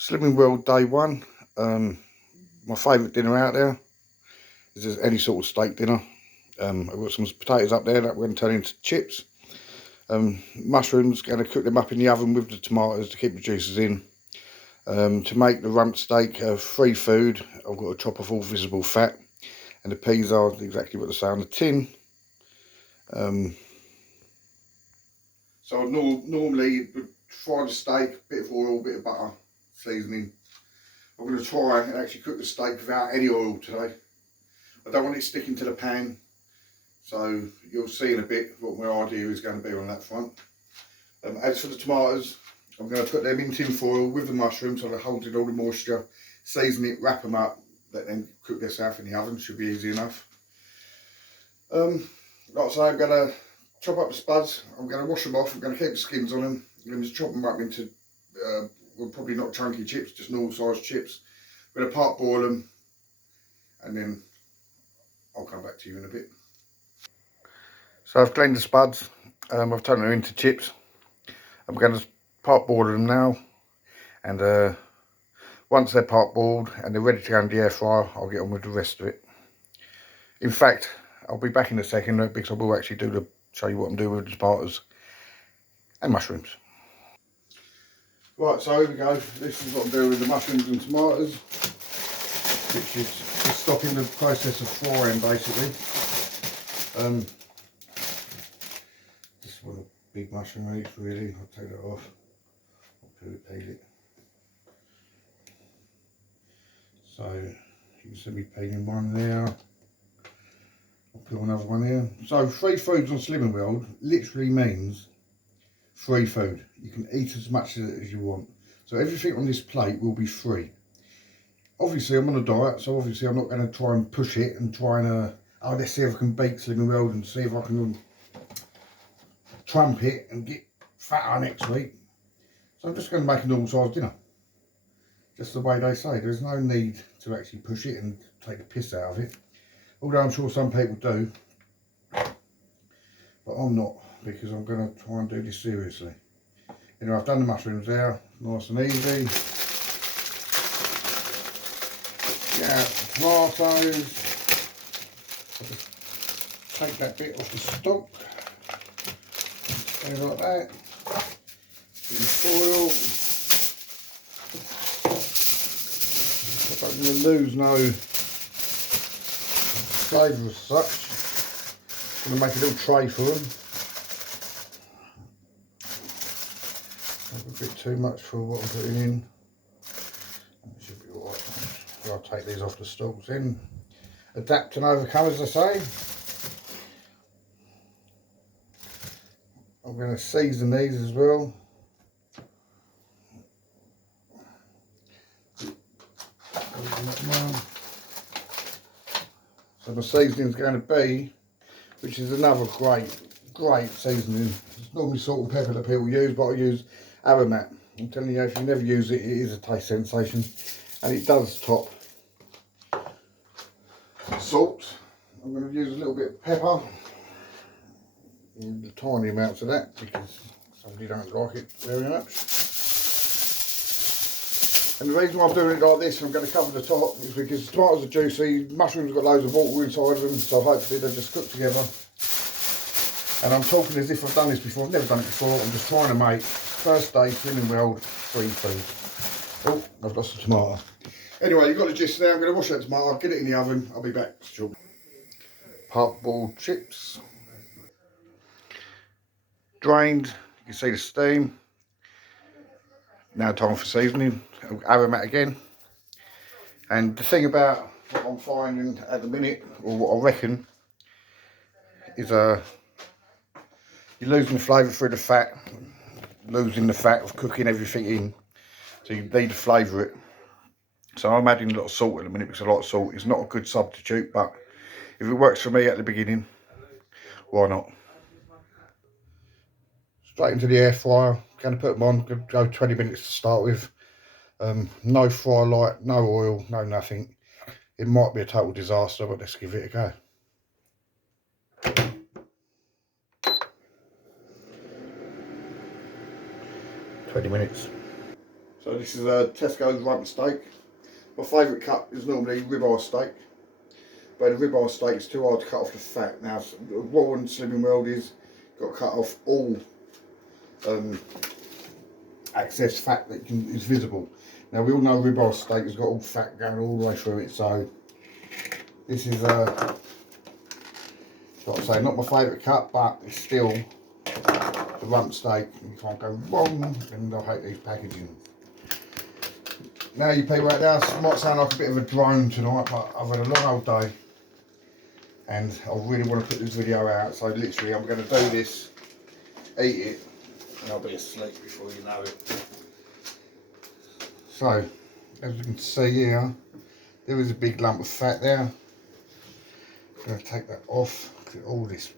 Slimming World day one. My favourite dinner out there is just any sort of steak dinner. I've got some potatoes up there that we're going to turn into chips. Mushrooms, going to cook them up in the oven with the tomatoes to keep the juices in. To make the rump steak free food, I've got to chop off all visible fat, and the peas are exactly what they say on the tin. So I'd normally fry the steak, bit of oil, bit of butter, seasoning. I'm going to try and actually cook the steak without any oil today. I don't want it sticking to the pan, so you'll see in a bit what my idea is going to be on that front. As for the tomatoes, I'm going to put them in tin foil with the mushrooms so they hold in all the moisture, season it, wrap them up, let them cook themselves in the oven, should be easy enough. Like I say, I'm going to chop up the spuds, I'm going to wash them off, I'm going to keep the skins on them, I'm going to chop them up into, well, probably not chunky chips, just normal sized chips. I'm going to part boil them, and then I'll come back to you in a bit. So I've cleaned the spuds, I've turned them into chips. I'm going to part boil them now, and once they're part boiled and they're ready to go in the air fryer, I'll get on with the rest of it. In fact, I'll be back in a second because I will actually show you what I'm doing with the tomatoes and mushrooms. Right, so here we go. This is what I'm doing with the mushrooms and tomatoes, which is just stopping the process of frying basically. Just want a big mushroom each really. I'll take that off. I'll peel it. So you can see me peeling one there. I'll peel another one there. So free foods on Slimming World literally means free food. You can eat as much of it as you want. So everything on this plate will be free. Obviously I'm on a diet, so obviously I'm not going to try and push it and try and let's see if I can beat Slimming World and see if I can trump it and get fatter next week. So I'm just going to make a normal sized dinner. Just the way they say. There's no need to actually push it and take the piss out of it. Although I'm sure some people do. But I'm not, because I'm going to try and do this seriously. Anyway, I've done the mushrooms there, nice and easy. Yeah, tomatoes. I'll just take that bit off the stalk. There like that. Put in foil. I don't want to lose no flavour as such. I'm going to make a little tray for them. A bit too much for what I'm putting in. That should be alright. So I'll take these off the stalks then. Adapt and overcome, as I say. I'm going to season these as well. So my seasoning is going to be, which is another great seasoning. It's normally salt and pepper that people use, but I use Aromat. I'm telling you, if you never use it, it is a taste sensation, and it does top. Salt. I'm going to use a little bit of pepper, the tiny amounts of that because somebody don't like it very much. And the reason why I'm doing it like this, and I'm going to cover the top, is because the tomatoes are juicy, mushrooms have got loads of water inside of them, so hopefully they'll just cook together. And I'm talking as if I've done this before. I've never done it before. I'm just trying to make first day Slimming World free food. Oh, I've lost the tomato. Anyway, you've got the gist there. I'm going to wash that tomato, get it in the oven. I'll be back shortly. Part boiled chips. Drained. You can see the steam. Now time for seasoning. Aromat again. And the thing about what I'm finding at the minute, or what I reckon, is you're losing the flavour through the fat, losing the fat of cooking everything in, so you need to flavour it. So I'm adding a lot of salt at the minute because a lot of salt is not a good substitute, but if it works for me at the beginning, why not? Straight into the air fryer, going to put them on, go 20 minutes to start with. No fry light, no oil, no nothing. It might be a total disaster, but let's give it a go. 20 minutes. So this is a Tesco's rump steak. My favourite cut is normally ribeye steak, but the ribeye steak is too hard to cut off the fat. Now, Raw and Slimming World is got to cut off all excess fat that is visible. Now we all know ribeye steak has got all fat going all the way through it, so this is got to say not my favourite cut, but it's still the rump steak. You can't go wrong, and I hate these packaging. Now you people out there, it might sound like a bit of a drone tonight, but I've had a long old day and I really want to put this video out, so literally I'm going to do this, eat it, and I'll be asleep before you know it. So, as you can see here, there is a big lump of fat there. I'm going to take that off, get all this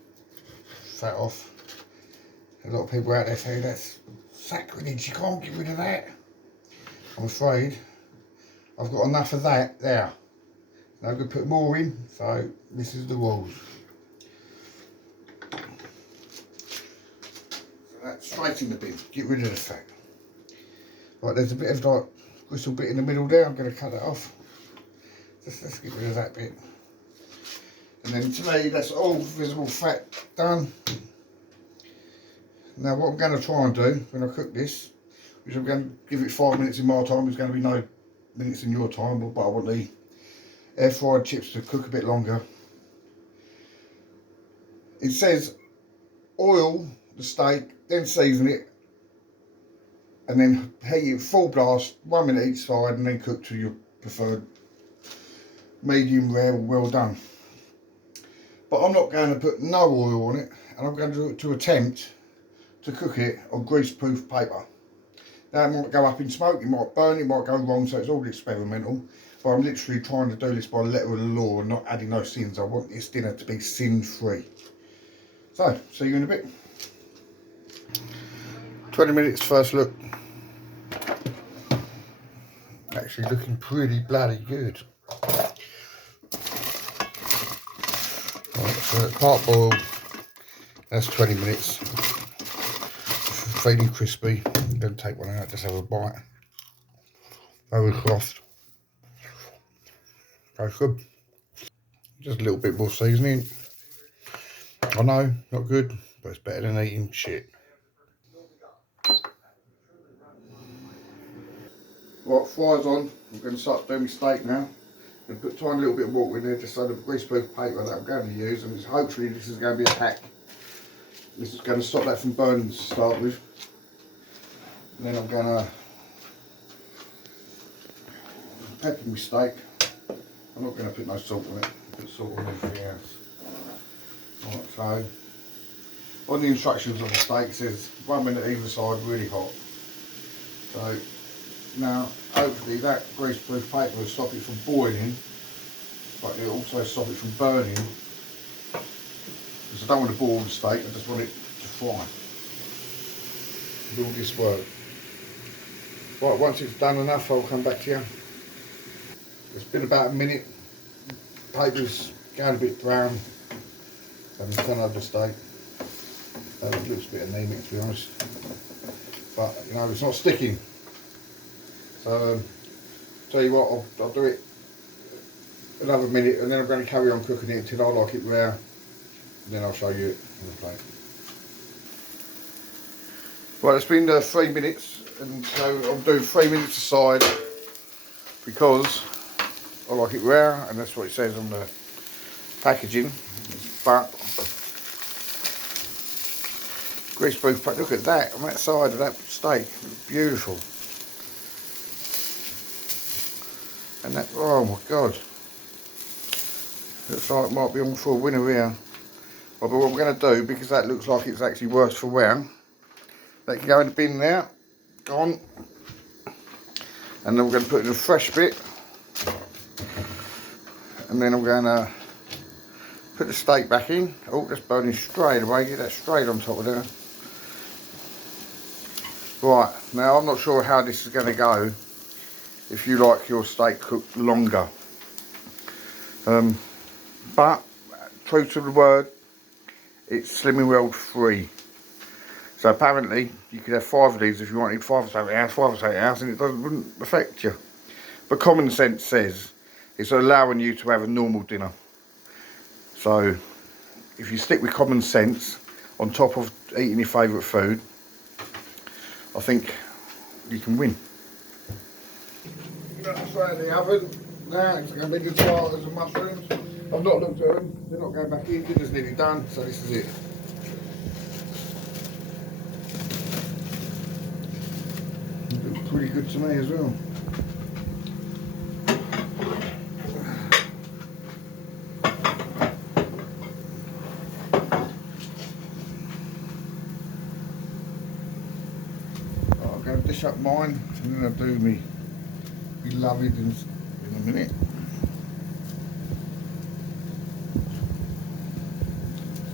fat off. A lot of people out there say that's sacrilege, you can't get rid of that. I'm afraid I've got enough of that there. Now I'm going to put more in, so this is the rules. So that's straight in the bin, get rid of the fat. Right, there's a bit of like gristle bit in the middle there, I'm going to cut that off. Let's get rid of that bit. And then to me, that's all visible fat done. Now what I'm going to try and do when I cook this, which I'm going to give it 5 minutes in my time, there's going to be no minutes in your time, but I want the air fried chips to cook a bit longer. It says oil the steak, then season it, and then heat it full blast, 1 minute each side, and then cook to your preferred medium rare or well done. But I'm not going to put no oil on it, and I'm going to attempt to cook it on greaseproof paper. Now it might go up in smoke, it might burn, it might go wrong, so it's all experimental. But I'm literally trying to do this by the letter of the law and not adding no sins. I want this dinner to be sin-free. So, see you in a bit. 20 minutes first look. Actually looking pretty bloody good. Right, so part boiled, that's 20 minutes. Feeling crispy. Don't take one out, just have a bite. Very soft. That's good. Just a little bit more seasoning. I know, not good, but it's better than eating shit. Right, fry's on. I'm going to start doing my steak now. I'm going to put a tiny little bit of water in there just so the greaseproof paper that I'm going to use, and hopefully this is going to be a hack. This is going to stop that from burning to start with. And then I'm going to pepper my steak. I'm not going to put no salt on it, put salt on everything else. Right, so on the instructions on the steak it says 1 minute either side, really hot. So now hopefully that greaseproof paper will stop it from boiling, but it'll also stop it from burning, because I don't want to boil the steak, I just want it to fry. Will this work? Right, once it's done enough I'll come back to you. It's been about a minute, paper's going a bit brown, and turn over the steak. It looks a bit anemic to be honest, but you know, it's not sticking. So tell you what, I'll do it another minute, and then I'm going to carry on cooking it until I like it rare, and then I'll show you it on the plate. Right, it's been 3 minutes, and so I'll do 3 minutes aside because I like it rare, and that's what it says on the packaging. But greaseproof paper, look at that on that side of that steak, beautiful. And that, oh my god, looks like it might be on for a winner here. But what I'm going to do, because that looks like it's actually worse for wear, that can go in the bin there, gone. And then we're going to put in a fresh bit, and then I'm going to put the steak back in. Oh, that's burning straight away, get that straight on top of there. Right, now I'm not sure how this is going to go if you like your steak cooked longer. But, true to the word, it's Slimming World free. So apparently you could have 5 of these if you wanted, 5 or something else, 5 or something else, and it wouldn't affect you. But common sense says it's allowing you to have a normal dinner. So if you stick with common sense on top of eating your favourite food, I think you can win. That's right in the oven. Now it's going to be the tomatoes and mushrooms. I've not looked at them. They're not going back in. Dinner's nearly done, so this is it. Looks pretty good to me as well. I'm going to dish up mine and then I'll do me beloved in a minute.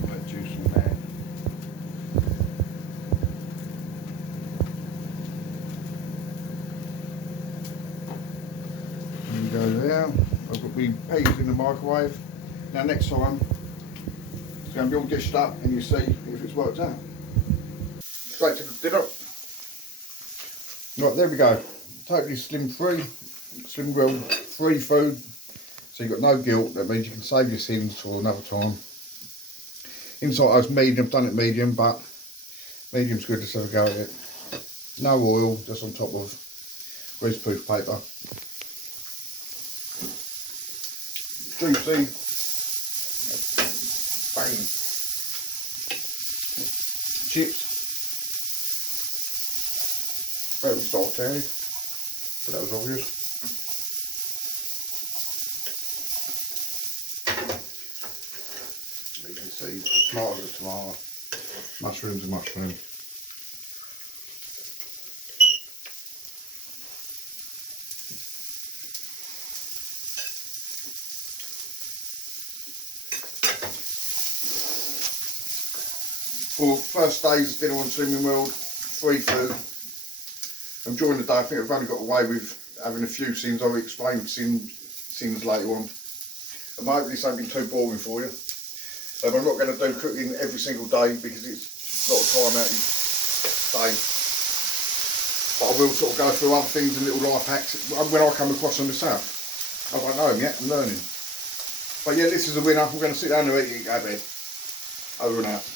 That juice in there. There you go there. I've got my peas in the microwave. Now next time it's going to be all dished up and you see if it's worked out. Straight to the dinner. Right, there we go. Totally slim well free food. So you've got no guilt. That means you can save your sins for another time. Inside I was medium, I've done it medium, but medium's good. Let's have a go at it. No oil, just on top of greaseproof paper. Juicy. Bang. Chips. Very salty, but that was obvious. You can see tomatoes are tomato, mushrooms are mushroom. For first day's dinner on Slimming World, free food. And during the day, I think I've only got away with having a few sins. I'll explain sins later on. I'm hoping this ain't been too boring for you. I'm not going to do cooking every single day because it's a lot of time out each day. But I will sort of go through other things and little life hacks when I come across them myself. I don't know them yet, I'm learning. But yeah, this is a winner. I'm going to sit down and eat it and go to bed. Over and out.